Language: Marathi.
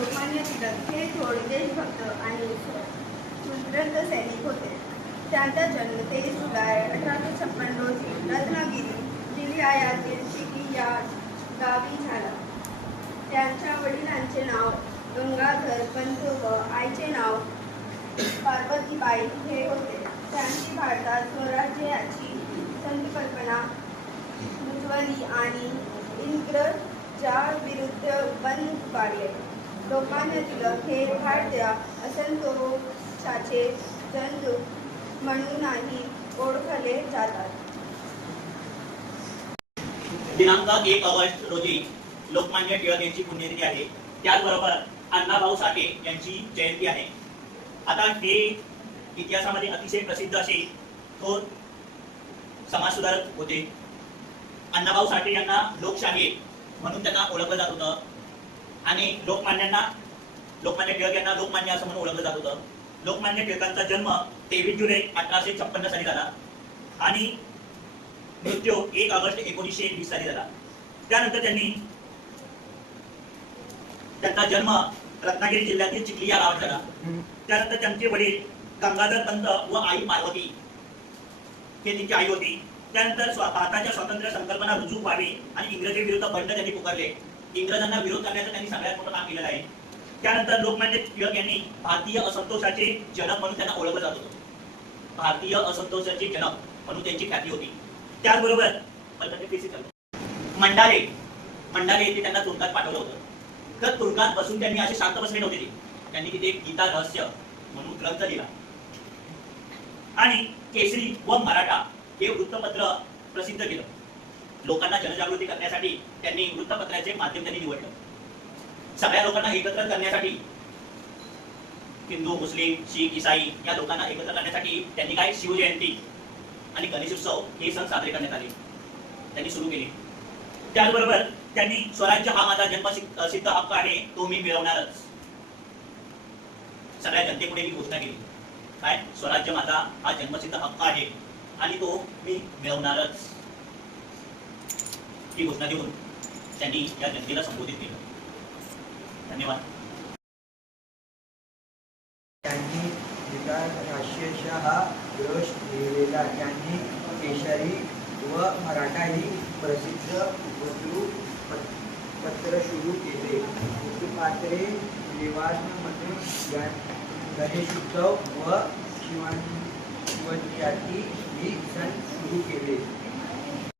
लोकमान्य टिळक हे थोर देशभक्त आणि सुदृढ सैनिक होते. त्यांचा जन्म तेवीस जुलै अठराशे छप्पन रोजी रत्नागिरी जिल्ह्यातील शिकी या गावी झाला. त्यांच्या वडिलांचे नाव गंगाधर पंत व आईचे नाव पार्वतीबाई हे होते. त्यांची भारतात स्वराज्याची संकल्पना उज्ज्वली आणि इंग्रजा विरुद्ध बंद पाडले लोकमान्य टिळक हे भारतीय असंतोषाचे जंतू म्हणूनही ओळखले जातात. दिनांक एक ऑगस्ट रोजी लोकमान्य टिळक यांची पुण्यतिथी आहे. त्याचबरोबर अण्णाभाऊ साठे यांची जयंती आहे. आता हे इतिहासामध्ये अतिशय प्रसिद्ध असे थोर समाजसुधारक होते. अण्णाभाऊ साठे यांना लोकशाही म्हणून त्यांना ओळखलं जात होतं. आणि लोकमान्यांना लोकमान्य टिळक यांना लोकमान्य असं म्हणून ओळखलं जात होतं. लोकमान्य टिळकांचा जन्म तेवीस जुलै अठराशे छप्पन्न साली झाला. आणि मृत्यू एक ऑगस्ट एकोणीसशे वीस साली झाला. त्यानंतर त्यांनी त्यांचा जन्म रत्नागिरी जिल्ह्यातील चिखली या गावात झाला. त्यानंतर त्यांचे वडील गंगाधर पंत व आई पार्वती हे त्यांची आई होती. त्यानंतर भारताच्या स्वातंत्र्य संकल्पना रुजू व्हावी आणि इंग्रजी विरुद्ध बंड त्यांनी पुकारले. इंग्रजांना विरोध करण्याचं त्यांनी सगळ्यात मोठं काम केलेलं आहे. त्यानंतर लोकमान्य टिळक यांनी भारतीय असंतोषाचे जनक म्हणून त्यांना ओळखलं जात होतं. भारतीय असंतोषाचे जनक म्हणून त्यांची ख्याती होती. त्याचबरोबर मंडारे मंडारे येथे त्यांना तुरुंगात पाठवलं होतं. तर तुरुंगात बसून त्यांनी असे शांत बसले नव्हते ते. त्यांनी तिथे गीता रहस्य म्हणून ग्रंथ लिहिला. आणि केसरी व मराठा हे वृत्तपत्र प्रसिद्ध केलं. लोकांना जनजागृती करण्यासाठी त्यांनी वृत्तपत्राचे माध्यम त्यांनी निवडलं. सगळ्या लोकांना एकत्र करण्यासाठी हिंदू मुस्लिम शीख इसाई या लोकांना एकत्र करण्यासाठी त्यांनी काय? शिवजयंती आणि गणेशोत्सव हे सण साजरे करण्यात आले. त्यांनी सुरू केले. त्याचबरोबर त्यांनी स्वराज्य हा माझा जन्म सिद्ध हक्क आहे तो मी मिळवणारच. सगळ्या जनतेपुढे मी घोषणा केली. काय? स्वराज्य माझा हा जन्मसिद्ध हक्क आहे आणि तो मी मिळवणारच. ही घोषणा देऊन त्यांनी या जनतेला संबोधित केलं. धन्यवाद. त्यांनी विकास राष्ट्रीय हा यश लिहिलेला त्यांनी केशरी व मराठा ही प्रसिद्ध वस्तू पत्र सुरू केले. पात्रे निवासमध्ये या गणेशोत्सव व शिवां शिवजयंती ही सण सुरू केले.